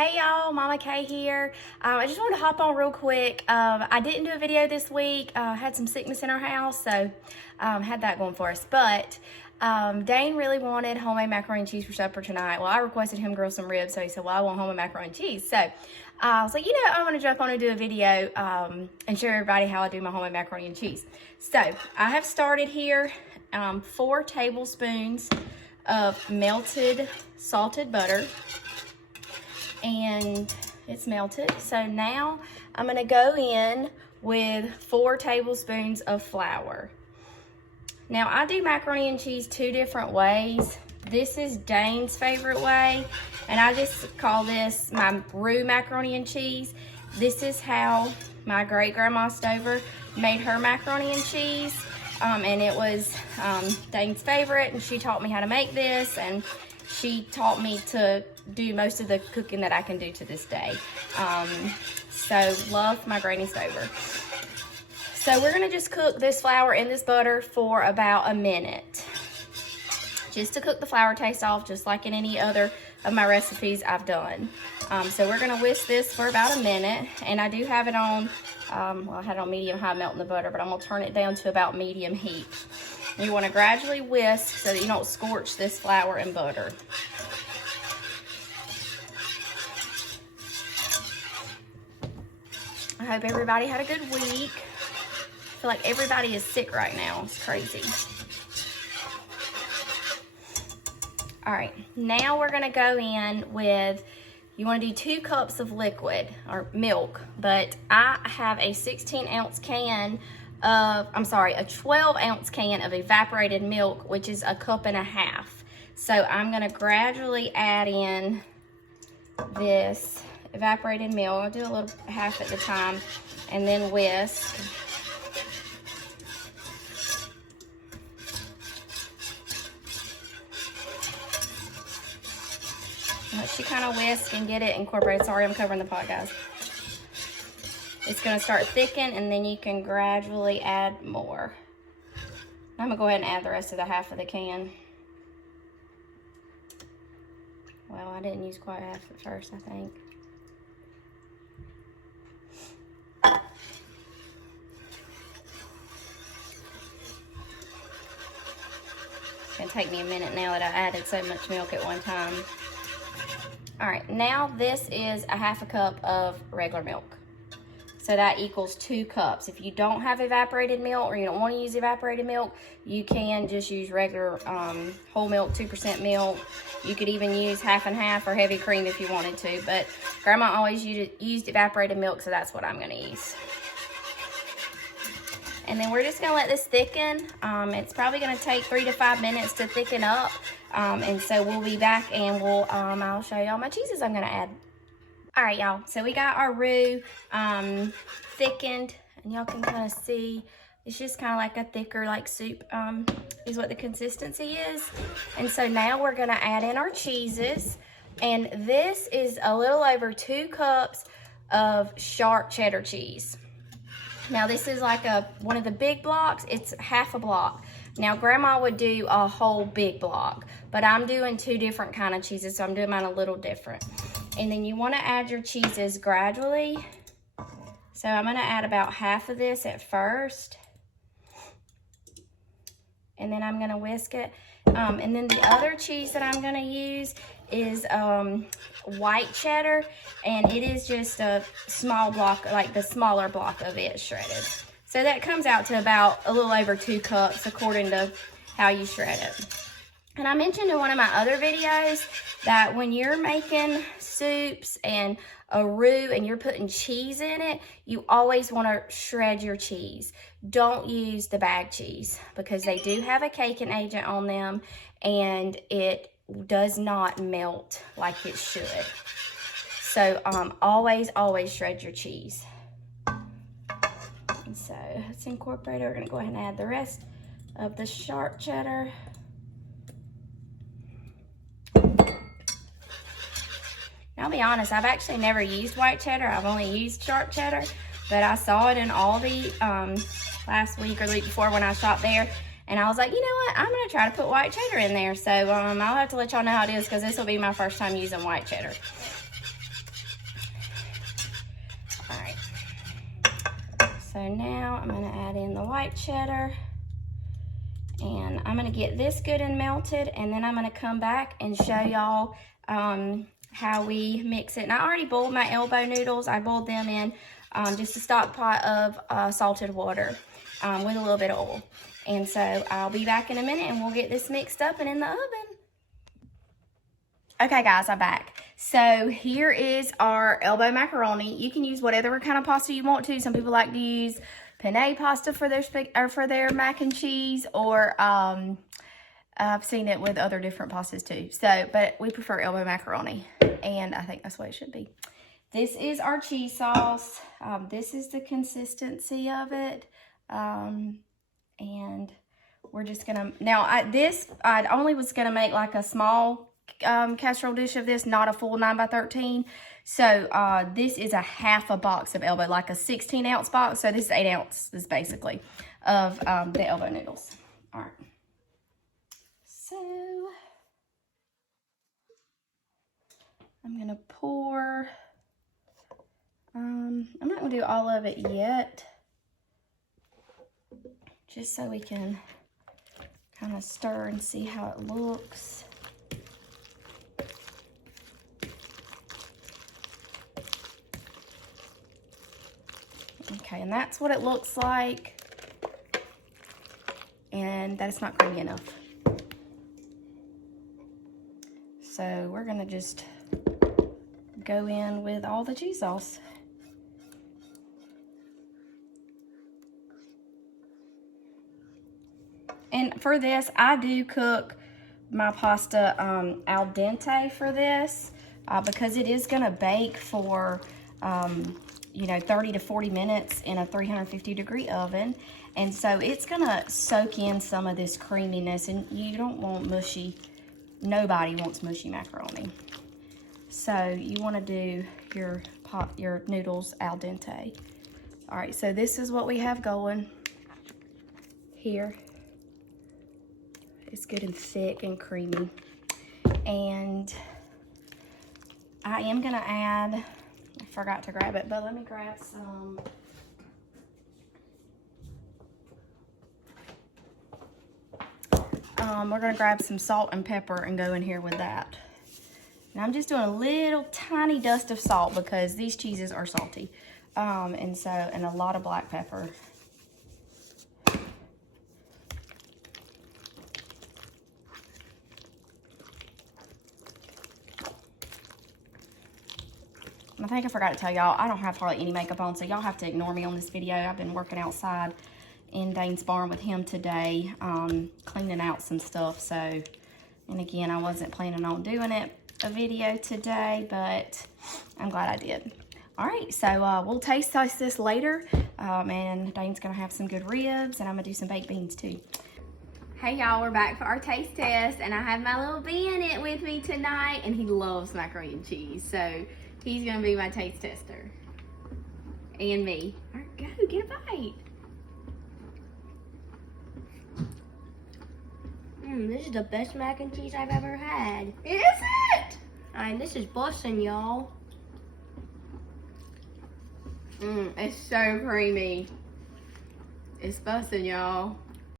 Hey y'all, Mama Kay here. I just wanted to hop on real quick. I didn't do a video this week. Had some sickness in our house, so had that going for us. But Dane really wanted homemade macaroni and cheese for supper tonight. Well, I requested him grill some ribs, so he said, well, I want homemade macaroni and cheese. So I was like, you know, I'm going to jump on and do a video and show everybody how I do my homemade macaroni and cheese. So I have started here 4 tablespoons of melted salted butter. And it's melted. So now I'm gonna go in with 4 tablespoons of flour. Now I do macaroni and cheese 2 different ways. This is Dane's favorite way, and I just call this my roux macaroni and cheese. This is how my great grandma Stover made her macaroni and cheese. And it was Dane's favorite, and she taught me how to make this, and she taught me to do most of the cooking that I can do to this day. So love my Granny Stover. So we're gonna just cook this flour in this butter for about a minute. Just to cook the flour taste off, just like in any other of my recipes I've done. So we're gonna whisk this for about a minute, and I do have it on, well, I had it on medium-high melting the butter, but I'm gonna turn it down to about medium heat. You wanna gradually whisk so that you don't scorch this flour and butter. I hope everybody had a good week. I feel like everybody is sick right now. It's crazy. All right, now we're gonna go in with, you wanna do 2 cups of liquid or milk, but I have a 16-ounce can of, a 12-ounce can of evaporated milk, which is 1.5 cups. So I'm gonna gradually add in this evaporated milk. I'll do a little half at a time and then whisk. Let you kind of whisk and get it incorporated. Sorry, I'm covering the pot, guys. It's gonna start thicken, and then you can gradually add more. I'm gonna go ahead and add the rest of the half of the can. Well, I didn't use quite half at first, I think. It's gonna take me a minute now that I added so much milk at one time. All right, now this is 1/2 cup of regular milk. So that equals 2 cups. If you don't have evaporated milk, or you don't want to use evaporated milk, you can just use regular whole milk, 2% milk. You could even use half and half or heavy cream if you wanted to, but Grandma always used evaporated milk, so that's what I'm gonna use. And then we're just gonna let this thicken. It's probably gonna take 3 to 5 minutes to thicken up. And so we'll be back, and I'll show you all my cheeses I'm gonna add. All right, y'all, so we got our roux thickened, and y'all can kind of see, it's just kind of like a thicker, like soup, is what the consistency is. And so now we're gonna add in our cheeses, and this is a little over 2 cups of sharp cheddar cheese. Now this is like one of the big blocks, it's 1/2 block. Now Grandma would do a whole big block, but I'm doing 2 different kind of cheeses, so I'm doing mine a little different. And then you wanna add your cheeses gradually. So I'm gonna add about half of this at first. And then I'm gonna whisk it. And then the other cheese that I'm gonna use is white cheddar, and it is just a small block, like the smaller block of it shredded. So that comes out to about a little over 2 cups according to how you shred it. And I mentioned in one of my other videos that when you're making soups and a roux and you're putting cheese in it, you always want to shred your cheese. Don't use the bag cheese because they do have a caking agent on them, and it does not melt like it should. So always shred your cheese. And so let's incorporate it. We're gonna go ahead and add the rest of the sharp cheddar. I'll be honest, I've actually never used white cheddar. I've only used sharp cheddar, but I saw it in Aldi last week or the week before when I shopped there, and I was like, you know what, I'm gonna try to put white cheddar in there. So I'll have to let y'all know how it is, because this will be my first time using white cheddar. All right. So now I'm gonna add in the white cheddar, and I'm gonna get this good and melted, and then I'm gonna come back and show y'all how we mix it. And I already boiled my elbow noodles. I boiled them in just a stock pot of salted water with a little bit of oil. And so I'll be back in a minute and we'll get this mixed up and in the oven. Okay guys, I'm back. So here is our elbow macaroni. You can use whatever kind of pasta you want to. Some people like to use penne pasta for their mac and cheese, or I've seen it with other different pastas too. So, but we prefer elbow macaroni, and I think that's what it should be. This is our cheese sauce. This is the consistency of it, and we're just gonna, now I only was gonna make like a small casserole dish of this, not a full 9x13. So this is a half a box of elbow, like a 16-ounce box. So this is 8 ounces basically of the elbow noodles. All right. So I'm gonna pour. I'm not gonna do all of it yet, just so we can kind of stir and see how it looks. Okay, and that's what it looks like, and that's not creamy enough. So we're gonna just go in with all the cheese sauce. And for this, I do cook my pasta al dente for this because it is gonna bake for you know, 30 to 40 minutes in a 350-degree oven. And so it's gonna soak in some of this creaminess, and you don't want mushy, nobody wants mushy macaroni. So you wanna do your noodles al dente. All right, so this is what we have going here. It's good and thick and creamy. And I am gonna add, I forgot to grab it, but let me grab some. We're gonna grab some salt and pepper and go in here with that. And I'm just doing a little tiny dust of salt because these cheeses are salty. And a lot of black pepper. I think I forgot to tell y'all, I don't have hardly any makeup on, so y'all have to ignore me on this video. I've been working outside in Dane's barn with him today, cleaning out some stuff. So, and again, I wasn't planning on doing a video today, but I'm glad I did. All right, so we'll taste this later, and Dane's gonna have some good ribs, and I'm gonna do some baked beans too. Hey y'all, we're back for our taste test, and I have my little Bennett with me tonight, and he loves macaroni and cheese, so he's gonna be my taste tester. And me. All right, go, get a bite. This is the best mac and cheese I've ever had. Is it? This is bussin', y'all. It's so creamy. It's bussin', y'all.